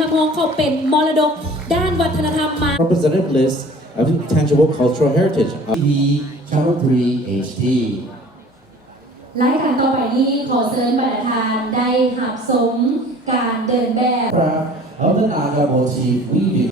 นะคะเพราะเขาเป็นมรดกด้านวัฒนธรรมมา Representative list of intangible cultural heritage. TV Channel 3 HD รายการต่อไปนี้ขอเชิญบรรทานได้หับสมการเดินแบบ Craft Elton Aga Motif Weaving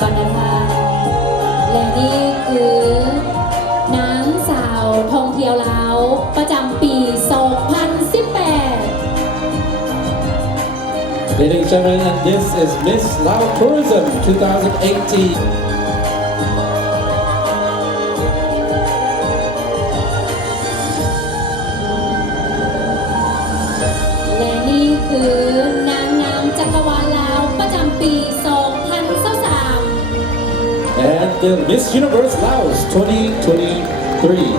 ก่อนนะคะและนี่คือนางสาวท่องเที่ยวลาวประจำปี 2018 Ladies and gentlemen, and this is Miss Lao Tourism 2018. และนี่คือนางงามจักรวาลลาวประจำปี 2023 And the Miss Universe Laos 2023.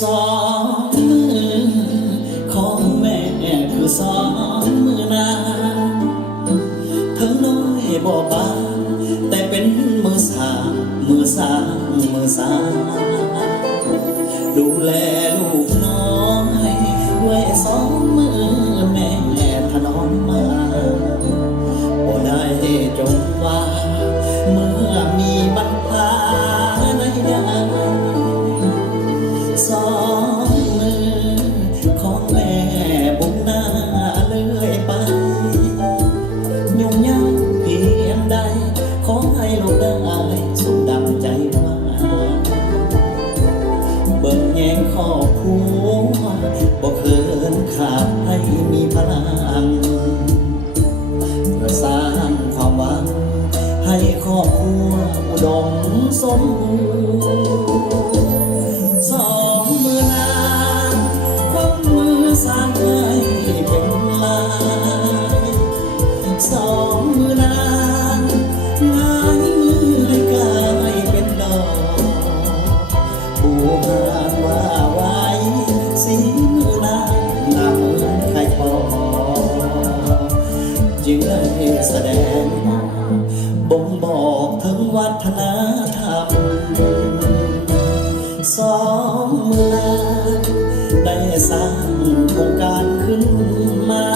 สองมือของแม่คือสองมือนางเธอน้อยบอกบางแต่เป็นมือสามมือสามมือสามดูแลลูกน้อยด้วยสองมือแม่ถนอมมาบ่ได้จงว่าเมื่อมีปัญหาใดๆสองมือของแม่บุกหน้าเลื่อยไปยุ่งยากเพียงใดขอให้ลูกได้สมดังใจว่าเบิ่งแยงครอบครัวบ่เคินขาดให้มีพลังเพื่อสร้างความหวังให้ครอบครัวอุดมสมบูรณ์สองมือนางควบมือสร้างให้เป็นลายสองมือนางงายมือให้กลายเป็นดอกบูหานว่าไว้สีมือนางงามเหมือนไข่ปอจึงได้แสดงบ่งบอกถึงวัฒนธรรมสองมือนางได้สร้างโครงการขึ้นมา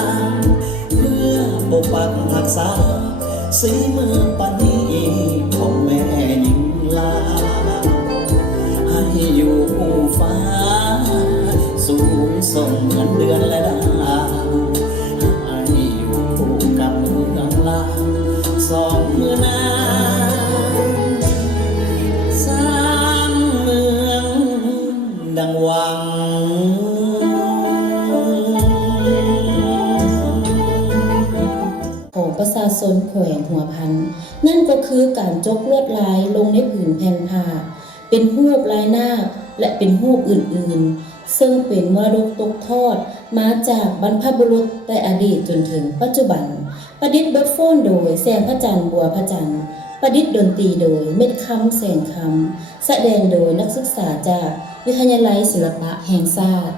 เพื่อปกปักรักษา สีมือปานนี้ของแม่หญิงลาให้อยู่ผู้ฟ้าสูงส่งเงินเดือนและดาวให้อยู่คู่กับเมืองลาวสองมือนางสร้างเมืองดังวัง ของประชาชนแขวงหัวพันนั่นก็คือการจกลวดลายลงในผืนแผ่นผ้าเป็นรูปลายหน้าและเป็นรูปอื่นๆซึ่งเป็นมรดกตกทอดมาจากบรรพบุรุษแต่อดีตจนถึงปัจจุบันประดิษฐ์เบิร์ดโฟนโดยแสงพระจันทร์บัวพระจันทร์ประดิษฐ์ดนตรีโดยเม็ดคำแสงคำแสดงโดยนักศึกษาจากวิทยาลัยศิลปะแห่งชาติ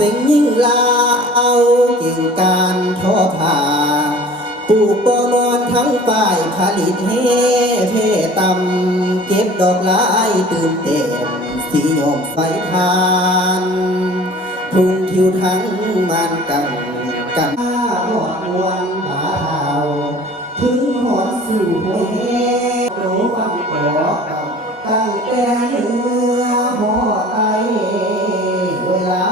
เสียงยิ่งลาวกิ่งการทอผ้าปลูกปอนอนทั้งฝ่ายผลิตเฮเพตำเก็บดอกลายตื่นเต้นสีโยมไฟทานทุ่งทิวทั้งมันกังกันหอดมวนหาเท้าถึงหอดสู่ห้วยเฮโตฟังขอตั้งแต่เนื้อหอดไอเวลา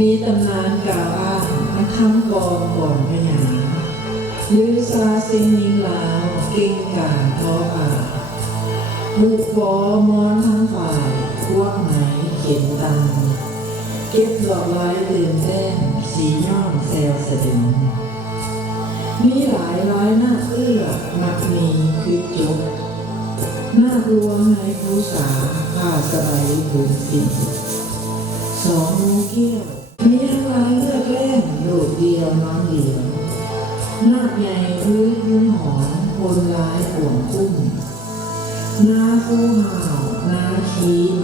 มีตำนานกล่าวอ้างพระคำกองก่อนพญาลือซาสิงยิงลาวกิ่งกาทอผ่าผูกคอมอนทั้งฝ่ายพวกไหนเขียนตังเก็บดอกไม้ตื่นเต้นสีย่อมแซวสะดึงมีหลายร้อยหน้าเอื้อมักมีคือจุกหน้ารวงในผู้สาผ้าสบายผืนสินสองมูเกี้ยวมีทั้งหลายเลือกเล่นโดดเดียวน้องเดียวหน้าใหญ่พื้นพื้นหอนคนร้ายห่วงกุ้มหน้าฟูห่าวหน้าขี้